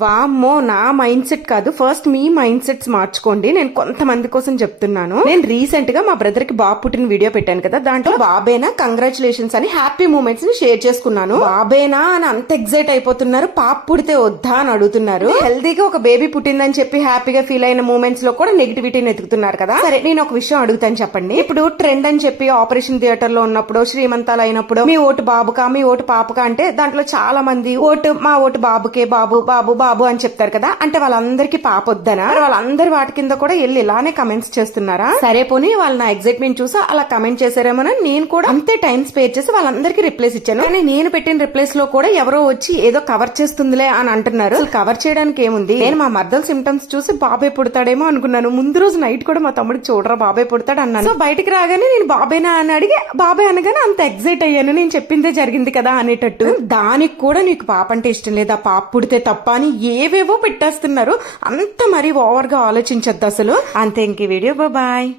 వామ్మో నా mind set కాదు. ఫస్ట్ మీ మైండ్ సెట్స్ మార్చుకోండి. నేను కొంతమంది కోసం చెప్తున్నాను. నేను రీసెంట్గా మా బ్రదర్కి బాబు పుట్టిన వీడియో పెట్టాను కదా. దాంట్లో బాబేనా కంగ్రాచులేషన్స్ అని హ్యాపీ మూమెంట్స్ని షేర్ చేసుకున్నాను. బాబేనా అని అంత ఎగ్జైట్ అయిపోతున్నారు. పాప పుడితే వద్దా అని అడుగుతున్నారు. హెల్దీగా ఒక బేబీ పుట్టిందని చెప్పి హ్యాపీగా ఫీల్ అయిన మూమెంట్స్లో కూడా నెగిటివిటీని ఎదుగుతున్నారు కదా. సరే నేను ఒక విషయం అడుగుతాను చెప్పండి. ఇప్పుడు ట్రెండ్ అని చెప్పి ఆపరేషన్ థియేటర్లో ఉన్నప్పుడు శ్రీమంతాలు అయినప్పుడు మీ ఓటు బాబుకా మీ ఓటు పాపకా అంటే దాంట్లో చాలా మంది ఓటు మా ఓటు బాబుకే బాబు బాబు బాబు బాబు అని చెప్తారు కదా? అంటే వాళ్ళందరికీ పాప వద్దనా వాళ్ళందరి వాటి కింద కూడా వెళ్ళి ఇలానే కమెంట్స్ చేస్తున్నారా? సరే పోనీ వాళ్ళు నా ఎగ్జైట్మెంట్ చూసి అలా కమెంట్ చేశారేమోనని నేను కూడా అంతే టైం స్పేర్ చేసి వాళ్ళందరికీ రిప్లైస్ ఇచ్చాను. కానీ నేను పెట్టిన రిప్లైస్లో కూడా ఎవరో వచ్చి ఏదో కవర్ చేస్తుందిలే అని అంటున్నారు. కవర్ చేయడానికి ఏముంది? నేను మా మర్దల సిమ్టమ్స్ చూసి బాబాయ్ పుడతాడేమో అనుకున్నాను. ముందు రోజు నైట్ కూడా మా తమ్ముడికి చూడరా బాబాయ్ పుడతాడు అన్నాను. సో బయటికి రాగానే నేను బాబాయ్నా అని అడిగి బాబాయ్ అనగానే అంత ఎగ్జైట్ అయ్యాను నేను చెప్పిందే జరిగింది కదా అనేటట్టు. దానికి కూడా నీకు పాప అంటే ఇష్టం లేదా? పాప పుడితే తప్ప అని ఏవేవో పెట్టేస్తున్నారు. అంత మరీ ఓవర్గా ఆలోచించద్దు అసలు. అంతే ఇంక ఈ వీడియో. బాయ్